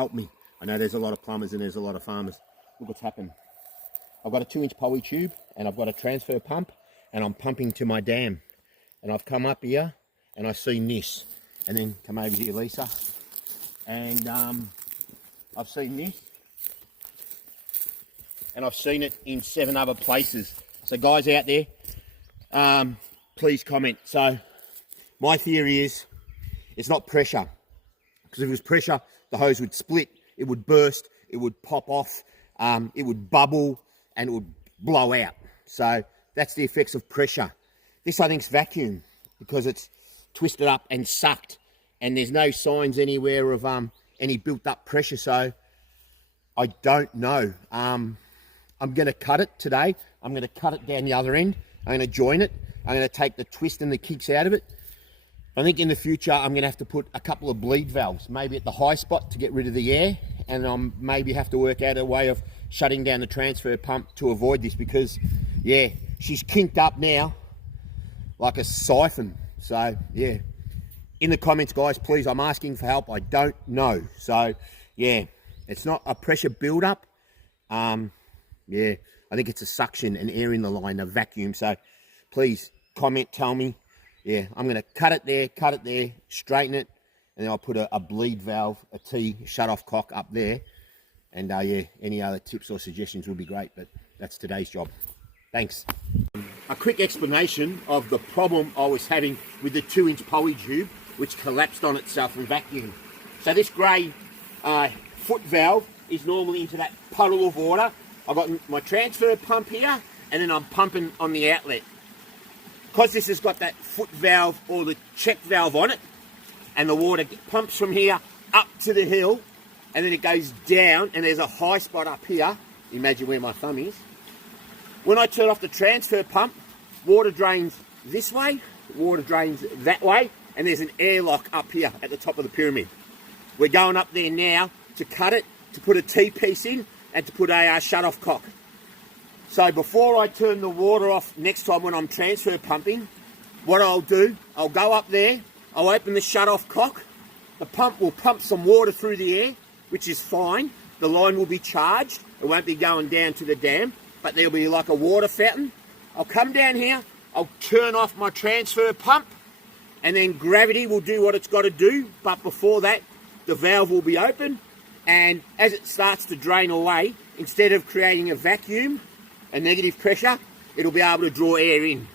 help me. I know there's a lot of plumbers and there's a lot of farmers. Look what's happened. I've got a 2-inch poly tube and I've got a transfer pump and I'm pumping to my dam. And I've come up here and I've seen this. And then come over here, Lisa. And I've seen this. And I've seen it in 7 other places. So guys out there, please comment. So my theory is it's not pressure. Because if it was pressure, the hose would split, it would burst, it would pop off, it would bubble, and it would blow out. So that's the effects of pressure. This I think's vacuum because it's twisted up and sucked, and there's no signs anywhere of any built up pressure. So I don't know. I'm going to cut it today. I'm going to cut it down the other end. I'm going to join it. I'm going to take the twist and the kicks out of it. I think in the future I'm going to have to put a couple of bleed valves, maybe at the high spot to get rid of the air, and maybe have to work out a way of shutting down the transfer pump to avoid this, because yeah, she's kinked up now like a siphon. So yeah, in the comments guys, please, I'm asking for help. I don't know. So yeah, it's not a pressure build-up. Yeah, I think it's a suction and air in the line, a vacuum. So please comment, tell me. Yeah, I'm going to cut it there, straighten it, and then I'll put a bleed valve, a T shut-off cock up there. And yeah, any other tips or suggestions would be great, but that's today's job. Thanks. A quick explanation of the problem I was having with the 2-inch poly tube, which collapsed on itself and vacuumed. So this grey foot valve is normally into that puddle of water. I've got my transfer pump here, and then I'm pumping on the outlet. Because this has got that foot valve or the check valve on it, and the water pumps from here up to the hill, and then it goes down, and there's a high spot up here. Imagine where my thumb is. When I turn off the transfer pump, water drains this way, water drains that way, and there's an airlock up here at the top of the pyramid. We're going up there now to cut it, to put a T-piece in, and to put a shut-off cock. So before I turn the water off next time when I'm transfer pumping, what I'll do, I'll go up there, I'll open the shut-off cock, the pump will pump some water through the air, which is fine. The line will be charged, it won't be going down to the dam, but there'll be like a water fountain. I'll come down here, I'll turn off my transfer pump, and then gravity will do what it's got to do, but before that, the valve will be open, and as it starts to drain away, instead of creating a vacuum, a negative pressure, it'll be able to draw air in.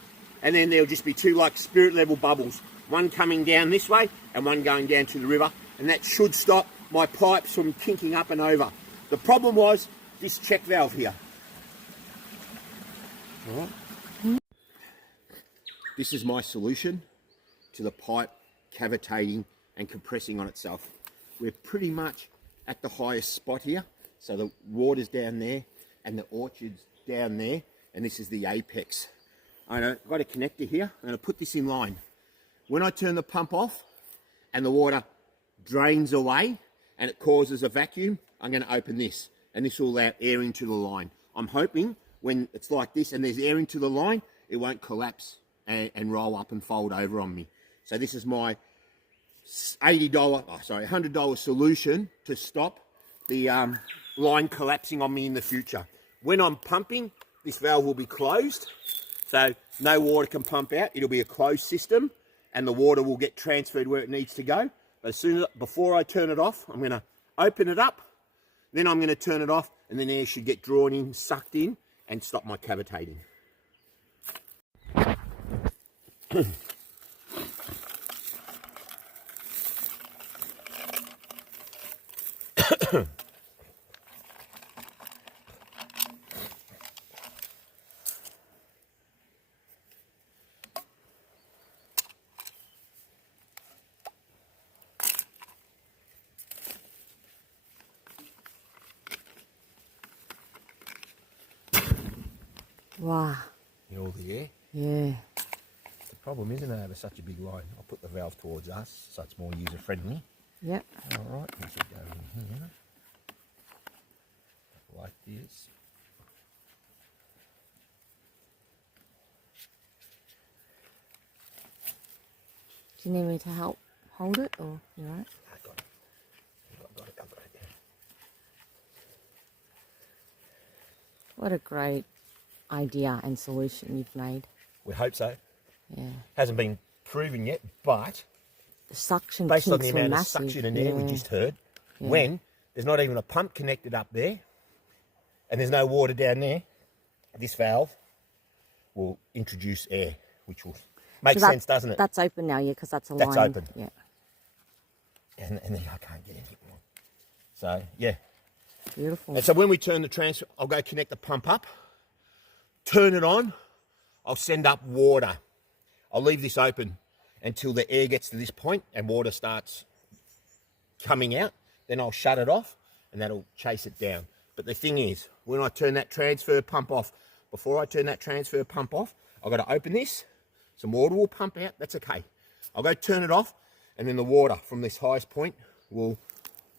And then there'll just be 2 like spirit level bubbles, one coming down this way and one going down to the river, and that should stop my pipes from kinking up and over. The problem was this check valve here. All right. This is my solution to the pipe cavitating and compressing on itself. We're pretty much at the highest spot here, so the water's down there and the orchard's down there, and this is the apex. I've got a connector here. I'm going to put this in line. When I turn the pump off and the water drains away and it causes a vacuum, I'm going to open this, and this will allow air into the line. I'm hoping when it's like this and there's air into the line, it won't collapse and roll up and fold over on me. So this is my $100 solution to stop the line collapsing on me in the future. When I'm pumping, this valve will be closed, so no water can pump out. It'll be a closed system, and the water will get transferred where it needs to go. But before I turn it off, I'm going to open it up, then I'm going to turn it off, and then air should get drawn in, sucked in, and stop my cavitating. Wow. All the air. Yeah. The problem isn't it over such a big line. I'll put the valve towards us so it's more user friendly. Yep. All right, this will go in here like this. Do you need me to help hold it, or you alright? I got it. I've got it. What a great idea and solution you've made. We hope so. Yeah. Hasn't been proven yet, but The suction based on the kinks were amount of massive. suction in there we Yeah. just heard, when there's not even a pump connected up there and there's no water down there, this valve will introduce air, which will make So sense, doesn't it? That's open now, yeah, because that's aligned. That's open. Yeah. And then I can't get anything more. So, yeah. Beautiful. And so when we turn the transfer, I'll go connect the pump up, turn it on, I'll send up water. I'll leave this open until the air gets to this point and water starts coming out. Then I'll shut it off and that'll chase it down. But the thing is, when I turn that transfer pump off, before I turn that transfer pump off, I've got to open this. Some water will pump out, that's okay. I'll go turn it off and then the water from this highest point will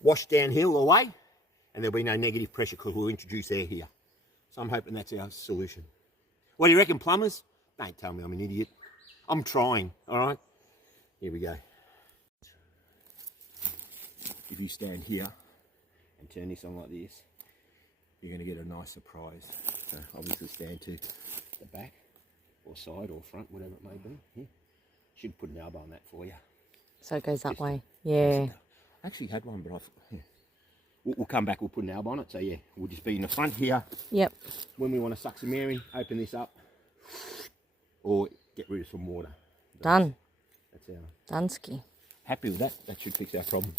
wash downhill away and there'll be no negative pressure because we'll introduce air here. So I'm hoping that's our solution. What do you reckon, plumbers? Don't tell me I'm an idiot. I'm trying, all right? Here we go. If you stand here and turn this on like this, you're going to get a nice surprise. So obviously stand to the back or side or front, whatever it may be. Here. Should put an elbow on that for you. So it goes that way. Yeah. I actually had one, but we'll come back, we'll put an elbow on it. So yeah, we'll just be in the front here. Yep. When we want to suck some air in, open this up or get rid of some water. Done. That's our... Dunsky. Happy with that. That should fix our problem.